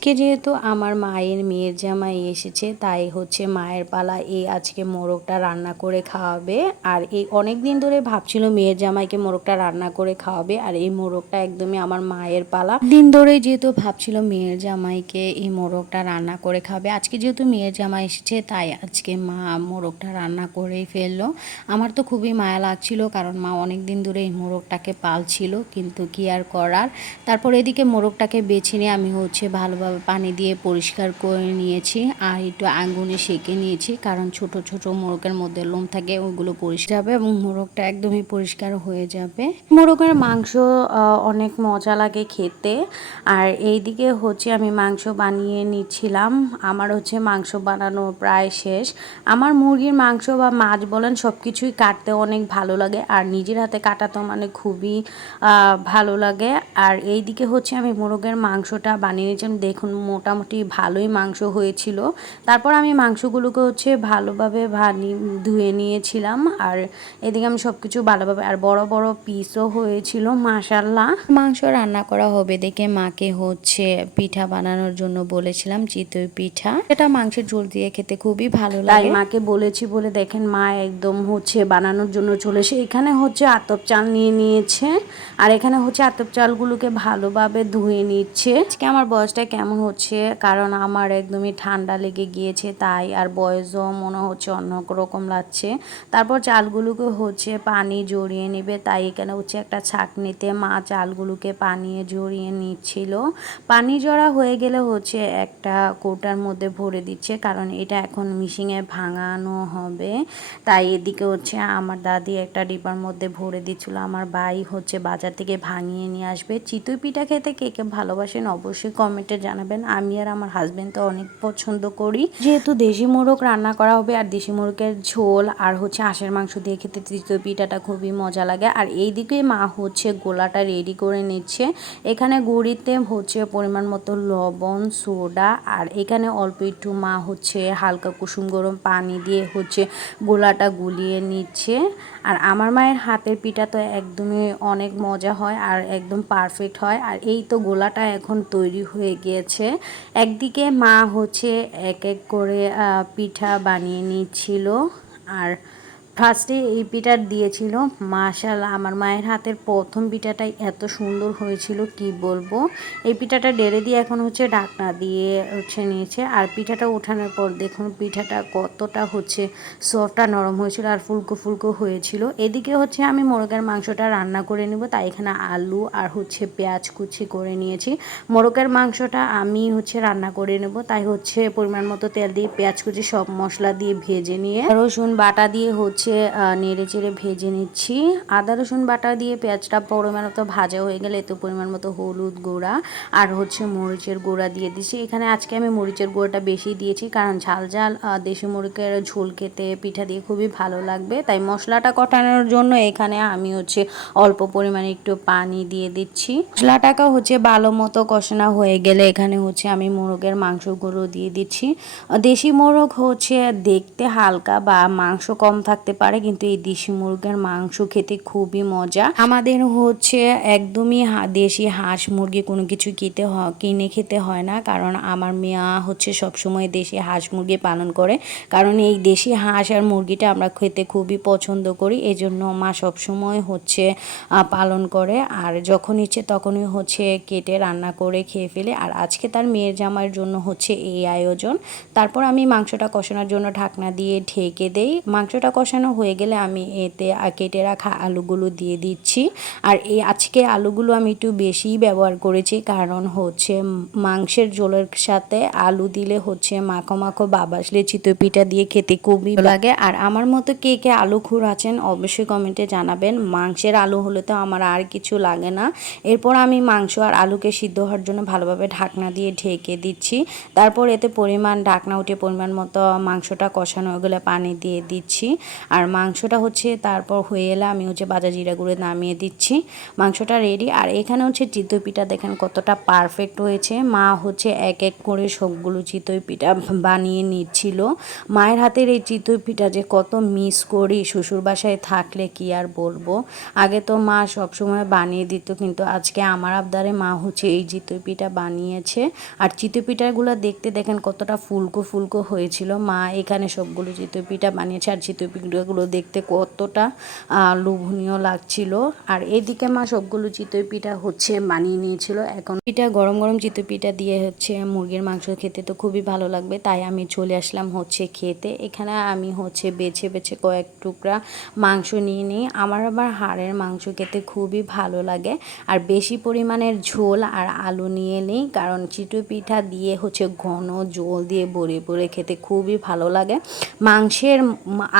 আজকে যেহেতু আমার মায়ের, মেয়ের জামাই এসেছে, তাই হচ্ছে মায়ের পালা এই আজকে মোরগটা রান্না করে খাওয়াবে। আর এই অনেক দিন ধরে ভাবছিল মেয়ের জামাইকে মোরগটা রান্না করে খাওয়াবে, আর এই মোরগটা একদমই আমার মায়ের পালা। দিন ধরে যেহেতু ভাবছিল মেয়ের জামাইকে এই মোরগটা রান্না করে খাবে, আজকে যেহেতু মেয়ের জামাই এসেছে, তাই আজকে মা মোরগটা রান্না করেই ফেলল। আমার তো খুবই মায়া লাগছিল, কারণ মা অনেক দিন ধরে এই মোরগটাকে পালছিল, কিন্তু কি আর করার? তারপর এদিকে মোরগটাকে বেছে নিয়ে আমি হচ্ছে ভালোভাবে পানি দিয়ে পরিষ্কার করে নিয়েছি আর একটু আঙ্গুনে সেঁকে নিয়েছি, কারণ ছোট ছোট মোরগের মধ্যে লোম থাকে, ওগুলো পরিষ্কার হবে এবং মোরগটা একদমই পরিষ্কার হয়ে যাবে। মোরগের মাংস অনেক মজা লাগে খেতে। আর এইদিকে হচ্ছে আমি মাংস বানিয়ে নিচ্ছিলাম। আমার হচ্ছে মাংস বানানো প্রায় শেষ। আমার মুরগির মাংস বা মাছ বলেন সব কিছুই কাটতে অনেক ভালো লাগে, আর নিজের হাতে কাটা তো মানে খুবই ভালো লাগে। আর এইদিকে হচ্ছে আমি মোরগের মাংসটা বানিয়ে নিয়েছিলাম দেখুন মোটামুটি ভালোই মাংস হয়েছিল। তারপর আমি মাংসগুলোকে হচ্ছে ভালোভাবে ভানি ধুয়ে নিয়েছিলাম। আর এদিকে আমি সব কিছু ভালোভাবে আর বড় বড় পিসও হয়েছিল মাসাল্লাহ মাংস রান্না করা হবে দেখে মাকে হচ্ছে পিঠা বানানোর জন্য বলেছিলাম চিতই পিঠা। এটা মাংসের ঝোল দিয়ে খেতে খুবই ভালো লাগে। মাকে বলেছি বলে দেখেন মা একদম হচ্ছে বানানোর জন্য চলে এসে এখানে হচ্ছে আতপ চাল নিয়ে নিয়েছে। আর এখানে হচ্ছে আতপ চালগুলোকে ভালোভাবে ধুয়ে নিচ্ছে। আজকে আমার বয়সটা কেমন হচ্ছে? কারণ আমার একদমই ঠান্ডা লেগে গিয়েছে, তাই আর বয়সও মনে হচ্ছে অন্য রকম লাগছে। তারপর চালগুলোকে হচ্ছে পানি জড়িয়ে নেবে, তাই এখানে হচ্ছে একটা ছাঁকনিতে মা চালগুলোকে পানিয়ে জড়িয়ে নিচ্ছিল। পানি জড়া হয়ে গেলে হচ্ছে একটা কৌটার মধ্যে ভরে দিচ্ছে, কারণ এটা এখন মিশিংয়ে ভাঙানো হবে। তাই এদিকে হচ্ছে আমার দাদি একটা ডিবার মধ্যে ভরে দিচ্ছিল, আমার ভাই হচ্ছে বাজার থেকে ভাঙিয়ে নিয়ে আসবে। চিতই পিঠা খেতে কে কে ভালোবাসেন অবশ্যই কমেন্টে জানাবেন। আমি আর আমার হাজব্যান্ড তো অনেক পছন্দ করি। যেহেতু দেশি মোরগ রান্না করা হবে আর দেশি মোরগের ঝোল আর হচ্ছে হাঁসের মাংস দিয়ে খেতে চিতই পিঠাটা খুবই মজা লাগে। আর এইদিকে মা হচ্ছে গোলাটা রেডি করে নিচ্ছে। এখানে গুঁড়িতে হচ্ছে পরিমাণ মতো লবণ, সোডা আর এখানে অল্প একটু মা হচ্ছে হালকা কুসুম গরম পানি দিয়ে হচ্ছে গোলাটা গুলিয়ে নিচ্ছে। আর আমার মায়ের হাতের পিঠা তো একদমই অনেক মজা হয় আর একদম পারফেক্ট হয়। আর এই তো গোলাটা এখন তৈরি হয়ে গিয়েছে। একদিকে মা হচ্ছে এক এক করে পিঠা বানিয়ে নিচ্ছিল। আর ফার্স্টে এই পিঠা দিয়েছিল। মাশাল আমার মায়ের হাতের প্রথম পিঠাটাই এত সুন্দর হয়েছিল, কি বলব? এই পিঠাটা ডেরে দিয়ে এখন হচ্ছে ঢাকনা দিয়ে হচ্ছে নিয়েছে। আর পিঠাটা ওঠানোর পর দেখুন, পিঠাটা কতটা হচ্ছে সফটটা নরম হয়েছিল আর ফুলকো ফুলকো হয়েছিল। এদিকে হচ্ছে আমি মোরগের মাংসটা রান্না করে নেব, তাই এখানে আলু আর হচ্ছে পেঁয়াজ কুচি করে নিয়েছি। মোরগের মাংসটা আমি হচ্ছে রান্না করে নেব, তাই হচ্ছে পরিমাণ মতো তেল দিয়ে পেঁয়াজ কুচি সব মশলা দিয়ে ভেজে নিয়ে, রসুন বাটা দিয়ে হচ্ছে নেড়ে চেড়ে ভেজে নিচ্ছি। আদা, রসুন বাটা দিয়ে পেঁয়াজটা পরিমাণ মতো ভাজা হয়ে গেলে এতে পরিমাণ মতো হলুদ গুঁড়া আর হচ্ছে মরিচের গুঁড়া দিয়ে দিচ্ছি। এখানে আজকে আমি মরিচের গুঁড়োটা বেশি দিয়েছি কারণ ঝাল ঝাল দেশি মুরগের ঝোল খেতে পিঠা দিয়ে খুবই ভালো লাগবে। তাই মশলাটা কটানোর জন্য এখানে আমি হচ্ছে অল্প পরিমাণে একটু পানি দিয়ে দিচ্ছি। মশলাটাকে হচ্ছে ভালো মতো কষানো হয়ে গেলে এখানে হচ্ছে আমি মোরগের মাংসগুলো দিয়ে দিচ্ছি। দেশি মোরগ হচ্ছে দেখতে হালকা বা মাংস কম থাকতে পারে, কিন্তু এই দেশি মুরগের মাংস খেতে খুবই মজা। আমাদের হচ্ছে একদমই দেশি হাঁস মুরগি কোনো কিছু হয় কিনে খেতে হয় না, কারণ আমার মেয়া হচ্ছে সবসময় দেশি হাঁস মুরগি পালন করে। কারণ এই দেশি হাঁস আর মুরগিটা আমরা খেতে খুবই পছন্দ করি, এজন্য মা সবসময় হচ্ছে পালন করে। আর যখন ইচ্ছে তখনই হচ্ছে কেটে রান্না করে খেয়ে ফেলে। আর আজকে তার মেয়ের জামাইয়ের জন্য হচ্ছে এই আয়োজন। তারপর আমি মাংসটা কষানোর জন্য ঢাকনা দিয়ে ঢেকে দেই। মাংসটা কষানো হয়ে গেলে আমি এতে কেটে রাখা আলুগুলো দিয়ে দিচ্ছি। আর এই আজকে আলুগুলো আমি একটু বেশিই ব্যবহার করেছি কারণ হচ্ছে মাংসের ঝোলের সাথে আলু দিলে হচ্ছে মাখো মাখো বাবাসলে চিতই পিঠা দিয়ে খেতে খুবই লাগে। আর আমার মতো কে কে আলু খুর আছেন অবশ্যই কমেন্টে জানাবেন। মাংসের আলু হলে তো আমার আর কিছু লাগে না। এরপর আমি মাংস আর আলুকে সিদ্ধ হওয়ার জন্য ভালোভাবে ঢাকনা দিয়ে ঢেকে দিচ্ছি। তারপর এতে পরিমাণ ঢাকনা উঠে পরিমাণ মতো মাংসটা কষানো হয়ে গেলে পানি দিয়ে দিচ্ছি। আর মাংসটা হচ্ছে তারপর হয়ে এলে আমি হচ্ছে বাজা জিরা গুঁড়ো নামিয়ে দিচ্ছি। মাংসটা রেডি আর এখানে হচ্ছে চিতই পিঠা দেখেন কতটা পারফেক্ট হয়েছে। মা হচ্ছে এক এক করে সবগুলো চিতই পিঠা বানিয়ে নিচ্ছিল। মায়ের হাতের এই চিতই পিঠা যে কত মিস করি, শ্বশুর বাসায় থাকলে কি আর বলব? আগে তো মা সবসময় বানিয়ে দিত, কিন্তু আজকে আমার আবদারে মা হচ্ছে এই চিতই পিঠা বানিয়েছে। আর চিতই পিঠাগুলো দেখতে দেখেন কতটা ফুলকো ফুলকো হয়েছিল। মা এখানে সবগুলো চিতই পিঠা বানিয়েছে। আর চিতই পিঠাগুলো দেখতে কতটা লোভনীয় লাগছিল। আর এদিকে মা সবগুলো চিতই পিঠা হচ্ছে বানিয়ে নিয়েছিল। এখন পিঠা, গরম গরম চিতই পিঠা দিয়ে হচ্ছে মুরগির মাংস খেতে তো খুবই ভালো লাগবে। তাই আমি চলে আসলাম হচ্ছে খেতে। এখানে আমি হচ্ছে বেছে বেছে কয়েক টুকরা মাংস নিয়ে নিই। আমার আবার হাড়ের মাংস খেতে খুবই ভালো লাগে। আর বেশি পরিমাণের ঝোল আর আলু নিয়ে নিই। কারণ চিতই পিঠা দিয়ে হচ্ছে ঘন ঝোল দিয়ে ভরে ভরে খেতে খুবই ভালো লাগে। মাংসের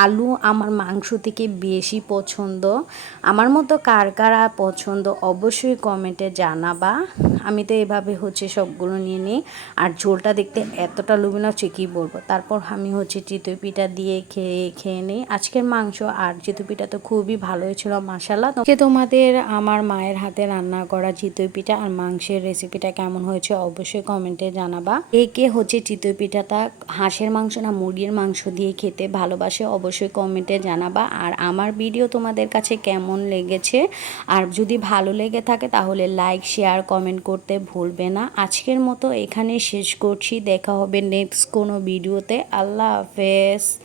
আলু আমার মাংস থেকে বেশি পছন্দ? আমার মতো কার কারা পছন্দ অবশ্যই কমেন্টে জানাবা। আমি তো এভাবে হচ্ছে সবগুলো নিয়ে নিই। আর ঝোলটা দেখতে এতটা লোভনীয় হচ্ছে কী বলব? তারপর আমি হচ্ছে চিতই পিঠা দিয়ে খেয়ে খেয়ে নিই। আজকের মাংস আর চিতই পিঠা তো খুবই ভালো হয়েছিল মাসাল্লাহ তো তোমাদের আমার মায়ের হাতে রান্না করা চিতই পিঠা আর মাংসের রেসিপিটা কেমন হয়েছে অবশ্যই কমেন্টে জানাবা। কে কে হচ্ছে চিতই পিঠাটা হাঁসের মাংস না মুরগির মাংস দিয়ে খেতে ভালোবাসে অবশ্যই কমেন্টে জানাবা আর আমার ভিডিও তোমাদের কাছে কেমন লেগেছে। আর যদি ভালো লেগে থাকে তাহলে লাইক শেয়ার কমেন্ট করতে ভুলবে না। আজকের মতো এখানে শেষ করছি। দেখা হবে নেক্সট কোনো ভিডিওতে। আল্লাহ হাফেজ।